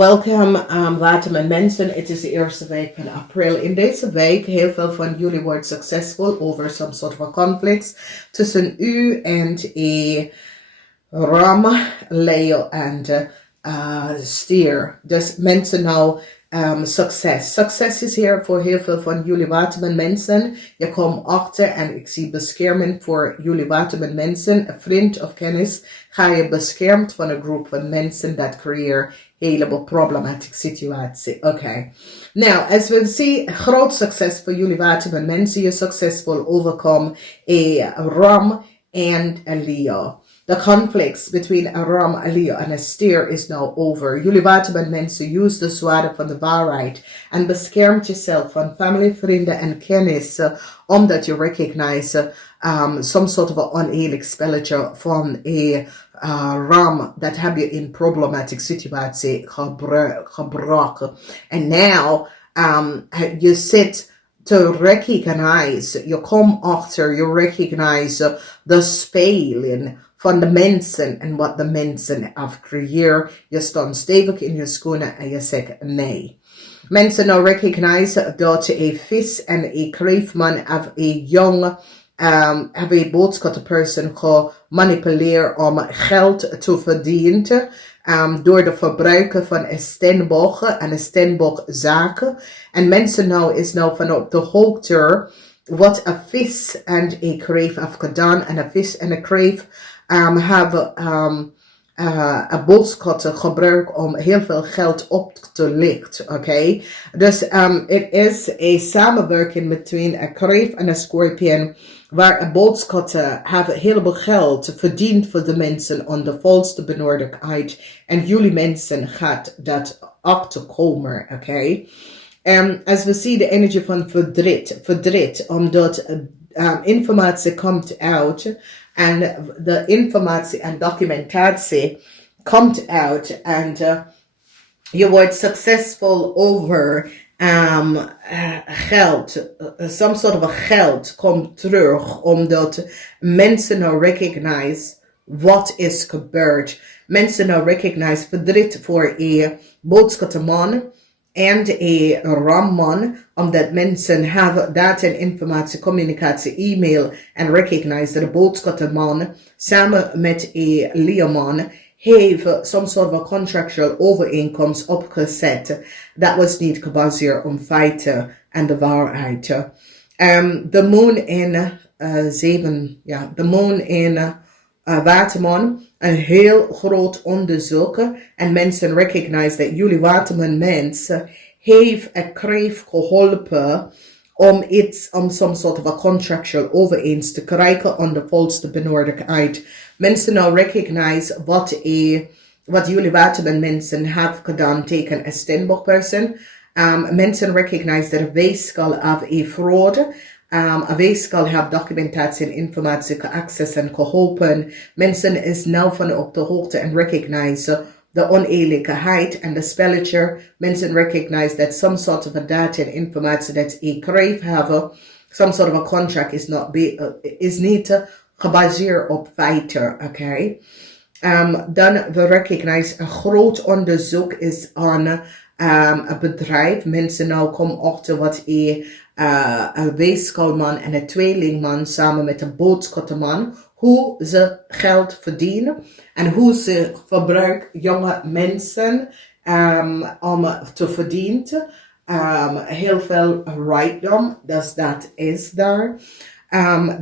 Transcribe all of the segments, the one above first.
Welkom WATERMAN mensen. Het is de eerste week van april. In deze week, heel veel van jullie wordt succesvol over some sort of a conflict tussen u en Ram, Leo en Stier. Dus mensen nou succes. Succes is hier voor heel veel van jullie WATERMAN mensen. Je komt achter en ik zie bescherming voor jullie WATERMAN mensen. Een vriend of kennis ga je beschermd van een groep van mensen dat creëert heleboel problematische situatie. Oké. Nou, als we zien, groot succes voor jullie WATERMAN mensen. Je succesvol overkomen Ram en Leo. The conflicts between a Ram, a Leo en a Stier is now over. Jullie WATERMAN mensen, use de zwaarden van de waarheid en beschermt jezelf van familie, vrienden en kennis, omdat je recognize some sort of an oneerlijk spelletje van Ram, dat heb je in problematic situatie gebroken. En now, je zit to recognize, je komt achter, je recognize de speling van de mensen en wat de mensen afcreëren. Je staat stevig in je schoenen en je zegt nee. Mensen nou recognize dat een vis en een kreefman of een jonge een boodschappenperson gemanipuleerd om geld te verdienen door de verbruiken van een steenbok en een steenbokzaken. En mensen nou is nou van op de hoogte wat een vis en een kreef heeft gedaan. En een vis en een kreef hebben een boodschap gebruikt om heel veel geld op te lichten. Oké? Dus het is een samenwerking tussen een kreef en een scorpion, waar een boodschap hebben een heleboel geld verdiend voor de mensen om de volste benodigdheid. En jullie mensen gaat dat op te komen. Oké? Als we zien de energie van verdriet, omdat informatie komt uit en de informatie en documentatie komt uit en je wordt succesvol over geld, some sort of a geld komt terug, omdat mensen nou recognize wat is gebeurd. Mensen nou recognize verdriet voor een boodschappenman en een ramman, omdat mensen hebben data en informatie, communicatie, e-mail en recognize dat de boodschappenman samen met een leerman heeft some sort of a contractual overeenkomst opgezet. Dat was niet gebaseerd op feiten en de waarheid. De moon in de moon in WATERMAN, een heel groot onderzoek. En mensen recognize dat jullie WATERMAN mensen heeft een kreef geholpen om some sort of a contractual overeenkomst te krijgen om de volste benodigdheid. Mensen nou recognize wat jullie WATERMAN mensen hebben gedaan tegen een steenbokperson. Mensen recognize dat een weeskal of een fraude. Een weeskal heeft documentatie en informatie geaccess en geholpen. Mensen is nou van op de hoogte en recognize de oneerlijkheid en de spelletje. Mensen recognize that some sort of a data en informatie dat een kreef hebben, some sort of a contract is niet gebaseerd op feiten. Oké? Dan we recognize een groot onderzoek is aan een bedrijf. Mensen nou komen achter wat een weeskalman en een tweelingman samen met een boodschappenman, hoe ze geld verdienen en hoe ze verbruiken jonge mensen om te verdienen. Heel veel rijkdom, dus dat is daar.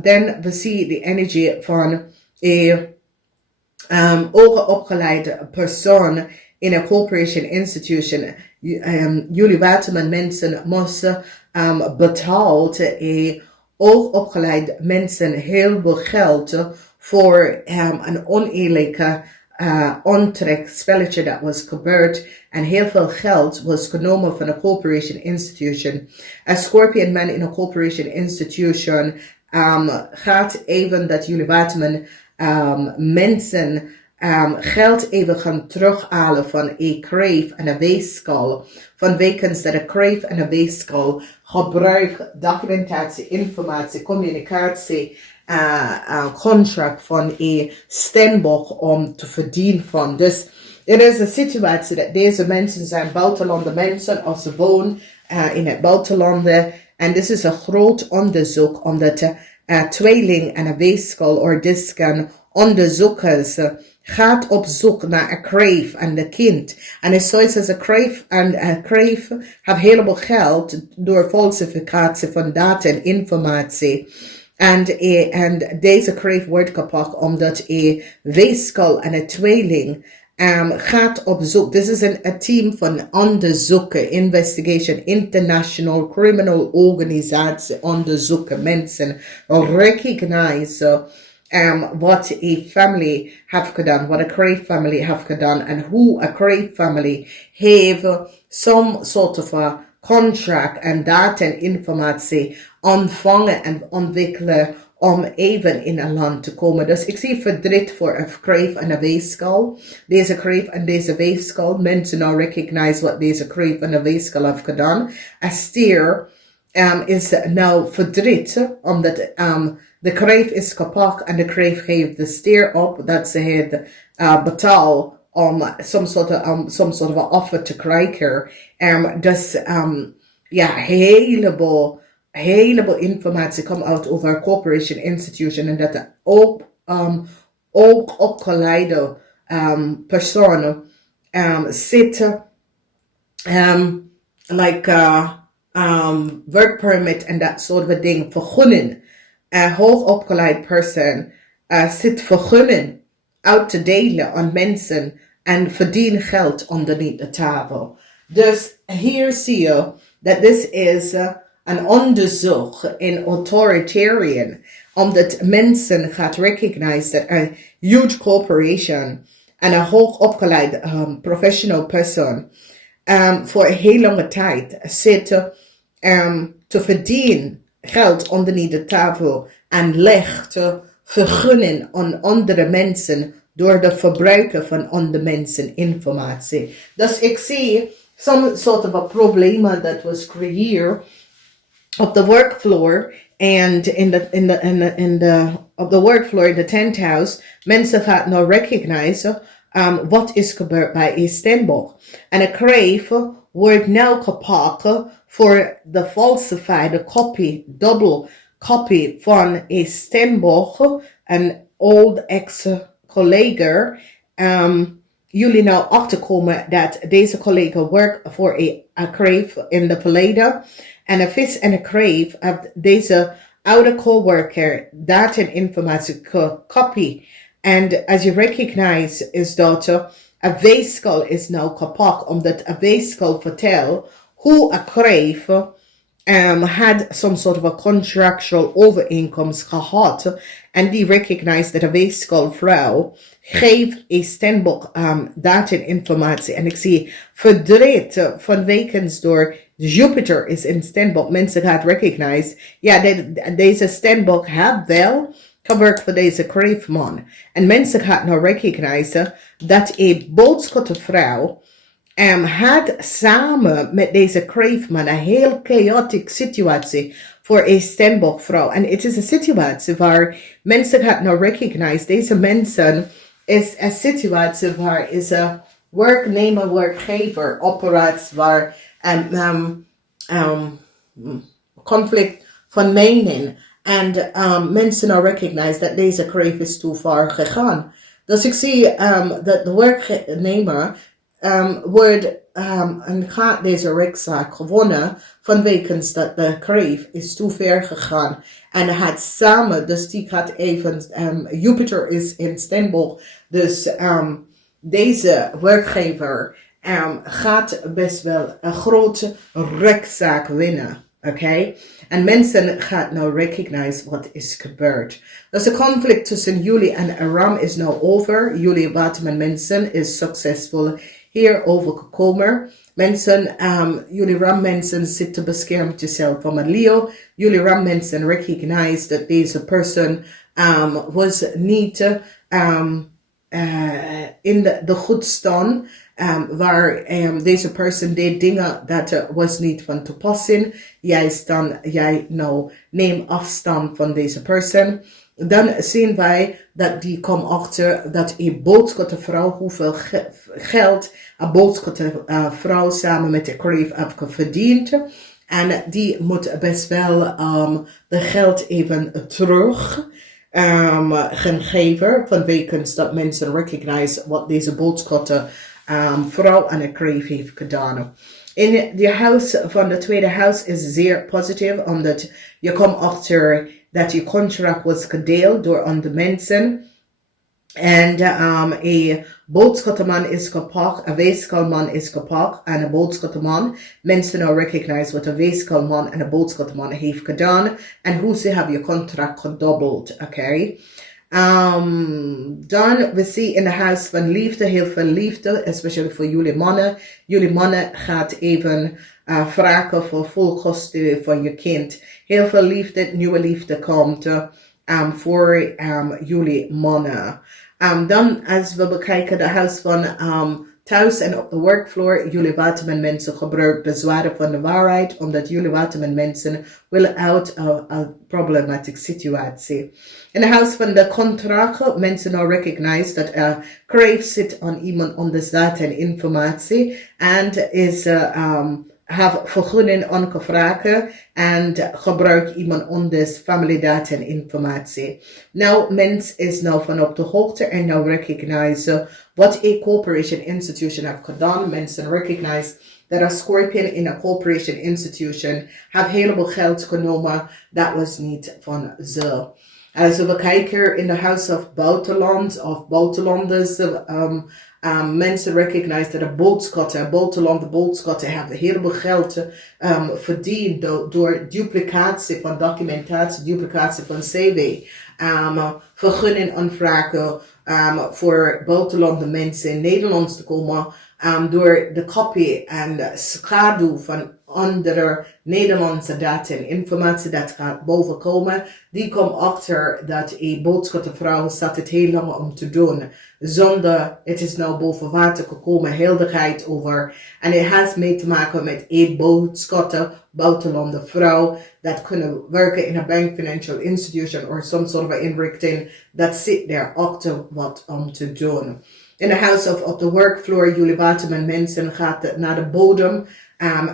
Dan we zien de energie van een hoogopgeleide persoon in een corporation institution. Jullie WATERMAN mensen moesten betaald hoogopgeleide mensen heel veel geld voor een oneerlijke onttrekspelletje dat was gebeurd. En heel veel geld was genomen van een corporation institution. Een Scorpion man in een corporation institution gaat even dat jullie WATERMAN mensen geld even gaan terughalen van een kreef en een weeskal. Van wekens dat een kreef en een weeskal gebruik documentatie, informatie, communicatie, contract van een steenbok om te verdienen van. Dus Er is een situatie dat deze mensen zijn buitenlandse mensen of ze wonen in het buitenland. En dit is een groot onderzoek omdat tweeling en een weeskal of disken onderzoekers gaat op zoek naar een kreef en de kind. En het is zoiets als een kreef en een kreef heeft een heleboel geld door falsificatie van data en informatie. En deze kreef wordt gepakt omdat een weeskal en een tweeling gaat op zoek. Dit is een team van onderzoeken, investigation, international criminal organisatie, onderzoeken, mensen recognize wat een family heeft gedaan, wat een Crave family heeft gedaan en hoe een Crave family heeft some sort of a contract en data en informatie ontvangen en ontwikkelen om even in een land te komen. Dus ik zie verdriet voor een Crave en een weeskal. Deze Crave en deze weeskal, mensen nou recognize wat deze Crave en een weeskal heeft gedaan. Een stier is nou verdriet, omdat de kreef is kapot en de kreef geeft de stier op dat ze het betaal om some sort of offer te krijgen. Dus ja, heleboel informatie komt uit over corporation institution en dat ook opgeleide personen zitten work permit en dat soort dingen vergunnen. Een hoogopgeleid persoon zit vergunnen uit te delen aan mensen en verdient geld onderneath de tafel. Dus hier zie je dat dit is een onderzoek in authoritarian, omdat mensen gaat recognize dat een huge corporation en een hoogopgeleid professional person voor een heel lange tijd zitten te verdienen geld onderneath de tafel en licht te vergunnen aan andere mensen door de verbruiken van andere mensen informatie. Dus ik zie some sort of a problema that was creëerd op de workfloor and op de workfloor in de tenthouse. Mensen gaan nou recognize wat is gebeurd bij een stembok. En een crave wordt nou gepakt voor de falsified copy, double copy van een stembok, een old ex-collega. Jullie nou achterkomen dat deze collega werkt voor een crave in de verleden. En een vis en een crave heeft deze oude coworker data en informatie copy. En als je recognize is dat een weeskal is nou kapot, omdat een weeskal vertelt hoe een crave had some sort of a contractual overeenkomst gehad. En die recognize dat een weeskal vrouw geeft een stembok data en informatie. En ik zie verdriet van wekens door Jupiter is in stembok. Mensen gaan recognize, ja, deze stembok heeft wel gewerkt voor deze crave man. En mensen gaan nou recognize dat een boodschatte vrouw had samen met deze crave man een heel chaotic situatie voor een stembokvrouw. En het is een situatie waar mensen gaan nou recognize, deze mensen is een situatie waar is een werknemer, werkgever operaat waar conflict van mening. En mensen nou recognize dat deze crave is too far gegaan. Dus ik zie dat de werknemer wordt en gaat deze rechtszaak gewonnen vanwege dat de crave is too ver gegaan. En hij had samen, dus die gaat even, Jupiter is in stembok, dus deze werkgever gaat best wel een grote rechtszaak winnen. Oké? En mensen gaan nou recognize wat is gebeurd. Dus de conflict tussen jullie en Aram is nou over. Jullie WATERMAN mensen is succesvol hierover gekomen. Mensen, jullie Ram mensen zitten beschermd jezelf van een Leo. Jullie Ram mensen recognize dat deze persoon was niet in de goed stand. Waar deze persoon deed dingen dat was niet van toepassing. Jij nou neem afstand van deze persoon. Dan zien wij dat die komt achter dat een boodschappenvrouw hoeveel geld een boodschappenvrouw samen met de kreef heeft verdiend. En die moet best wel de geld even terug gaan geven. Vanwege dat mensen recognize wat deze boodschappenvrouw aan de kreef heeft gedaan. In de huis van de tweede huis is zeer positief, omdat je komt achter dat je contract was gedeeld door andere mensen. En een boodschappenman is gepakt, een weeskalman is gepakt en een boodschappenman. Mensen nou recognize wat een weeskalman en een boodschappenman heeft gedaan en hoe ze hebben je contract gedobbeld, oké? Dan, we zien in de huis van liefde heel veel liefde, especially voor jullie mannen. Jullie mannen gaat even vragen voor volkosten van je kind. Heel veel liefde, nieuwe liefde komt voor jullie mannen. Dan, als we bekijken de huis van thuis en op de workfloor, jullie waterman mensen gebruiken de zware van de waarheid, omdat jullie waterman mensen willen uit een problematische situatie. In de huis van de contracten, mensen nou recognize dat crave zit aan iemand anders data en informatie en is have vergunning aangevraagd en gebruik iemand anders family data en informatie. Nou, mens is nou van op de hoogte en nou recognize wat een corporation institution heeft gedaan. Mensen recognize dat een scorpion in een corporation institution heeft heleboel geld genomen. Dat was niet van ze. Als we kijken in de huis of buitenland of buitenlanders, mensen recognize dat de buitenlandse hebben heleboel geld verdiend door duplicatie van documentatie, duplicatie van cv, vergunning aanvragen voor buitenlandse mensen in Nederland te komen door de kopie en de schaduw van andere Nederlandse data en informatie dat gaat bovenkomen. Die komt achter dat een boodschappenvrouw staat het heel lang om te doen. Zonder, het is nou boven water gekomen, helderheid over. En het heeft mee te maken met een boodschappen, buitenlandse vrouw, dat kunnen werken in een bank, financial institution, of some sort of inrichting, dat zit daar achter wat om te doen. In de house of op de workfloor, jullie waterman mensen gaat naar de bodem.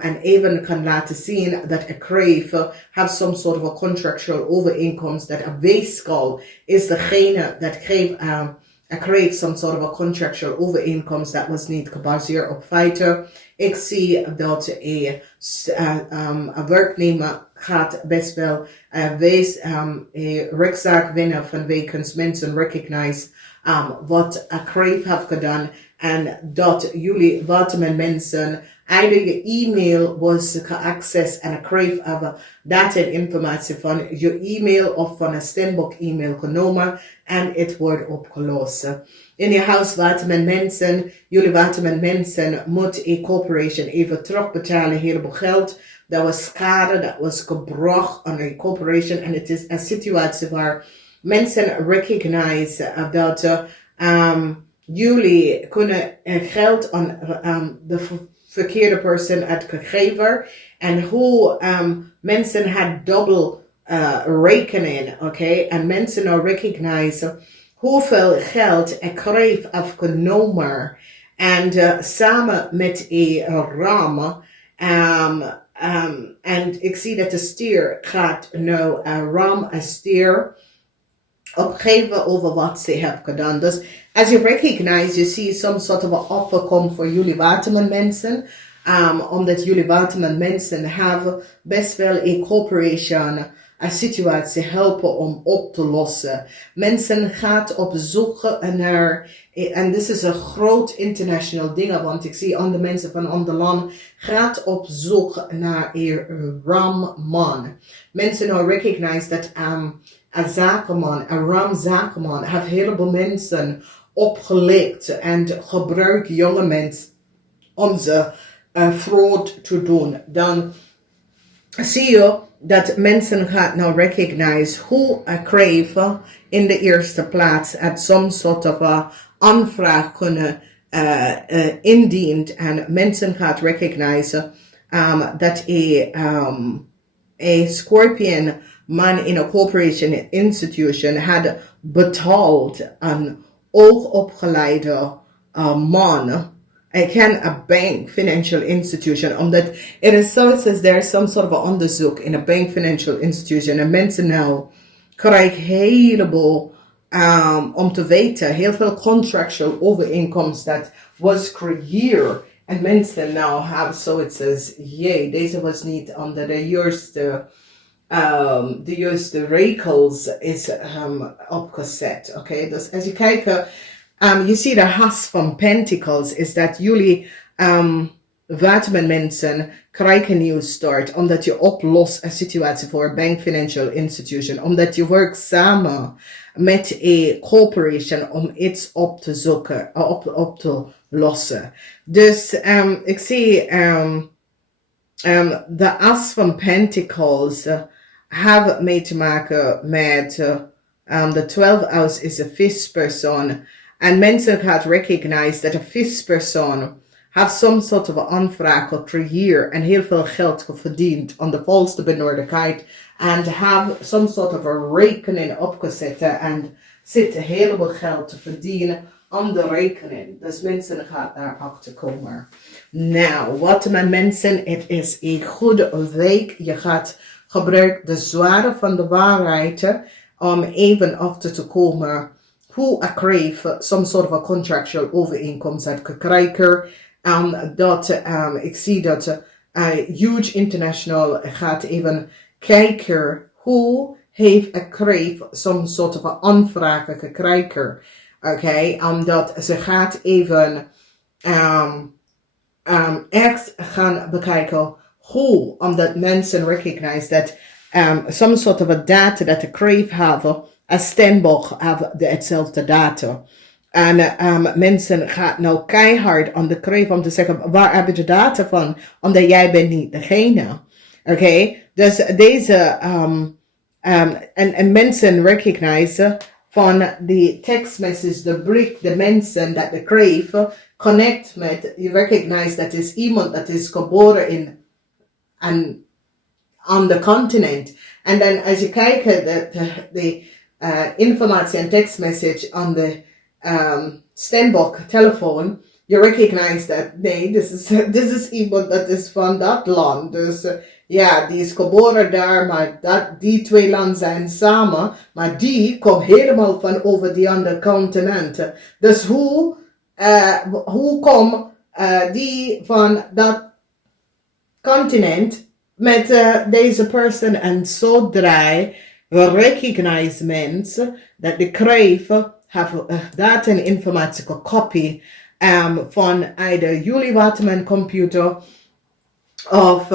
En even kan laten zien dat een crave heeft some sort of a contractual overeenkomst, dat een weeskal is degene dat geeft a crave some sort of a contractual overeenkomst dat was niet gebaseerd op feiten. Ik zie dat een werknemer gaat best wel een rechtszaak winnen vanwege mensen recognize wat a crave heeft gedaan en dat jullie waterman mensen either je e-mail was geaccessed en een crave hebben data en informatie van je e-mail of van een stemboek e-mail genomen en het wordt opgelost. In je huis waterman mensen, jullie waterman mensen moet een corporation even terugbetalen heleboel geld. Dat was schade, dat was gebracht aan een corporation en het is een situatie waar mensen recognize dat jullie kunnen geld aan de verkeerde persoon uitgegeven en hoe mensen had dubbel rekening, oké? En mensen nou recognize hoeveel geld ik kreeg afgenomen en samen met een ram en ik zie dat de stier gaat nou een ram, een stier opgeven over wat ze hebben gedaan. Dus als je recognize, je ziet some sort of a offer komt voor jullie waterman mensen. Omdat jullie waterman mensen hebben best wel een corporation een situatie helpen om op te lossen. Mensen gaan op zoek naar, en dit is een groot international ding, want ik zie andere mensen van ander land gaat op zoek naar een ramman. Mensen nou recognize dat een zakenman, een ramzakenman, heeft heleboel mensen opgelicht en gebruikt jonge mensen om ze fraud te doen. Dan zie je dat mensen gaan nou recognize hoe een crave in de eerste plaats at some sort of aanvraag kunnen indient en mensen gaan recognize dat een scorpion man in een corporation institution had betaald een hoogopgeleide man. Again, a bank financial institution. Omdat it is so, it says there's some sort of a onderzoek in a bank financial institution. En mensen nou krijgen heleboel om te weten, heel veel contractual overeenkomsten dat was creëerd. En mensen nou have, so it says, jee, deze was niet onder de juiste regels is opgezet. Okay? Dus als je kijkt, you see the Has van Pentacles is dat jullie waterman-mensen krijgen een nieuwe start, omdat je oplost een situatie voor een bank financial institution, omdat je werkt samen met een corporation om iets op te zoeken, op te lossen. Dus ik zie de As van Pentacles hebben mee te maken met de 12 house is een vispersoon. En mensen gaan recognize dat een vispersoon heeft some sort of aanvraag gecreëerd en heel veel geld verdiend aan de volste benodigheid. En have some sort of a rekening opgezet en zit een heleboel geld te verdienen aan de rekening. Dus mensen gaan daar achter komen. Nou, wat mijn mensen, het is een goede week. Je gaat gebruiken de zware van de waarheid om even achter te komen hoe ik kreeg some sort of a contractual overeenkomst uit krijgen. Dat ik zie dat Huge International gaat even kijken hoe heeft ik kreeg some sort of a aanvraag gekregen. Oké, omdat ze gaat even echt gaan bekijken hoe, omdat mensen recognize dat some sort of a data dat de kreeg hebben, als Stenbosch hebben hetzelfde data. En mensen gaan nou keihard aan de kreeg om te zeggen, waar heb je de data van? Omdat jij bent niet degene. Oké, dus deze, en mensen recognize van die text message, de brief, de mensen dat de kreeg connect met, je recognize dat is iemand dat is geboren in een ander continent. En dan als je kijkt, de informatie en text message aan de Stenbosch telefoon, you recognize that, nee, this is iemand dat is van dat land. Dus ja, die is geboren daar, maar die twee landen zijn samen, maar die komt helemaal van over die andere continenten. Dus hoe komt die van dat continent met deze persoon? En zodra we recognize mensen dat de kreeg data en informatie gekopie van either jullie Waterman computer of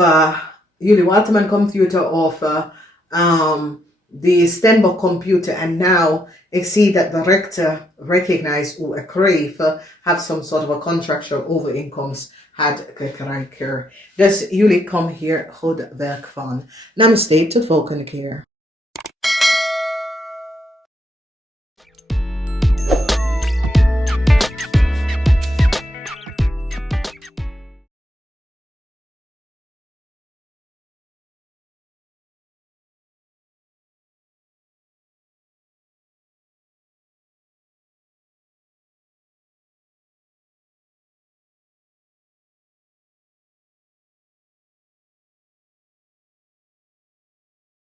the Stenbosch computer. And now ik zie dat de rechter recognize hoe ik kreeg have some sort of a contractual overeenkomst had gekregen. Dus jullie komen hier goed werk van. Namaste, tot volgende keer.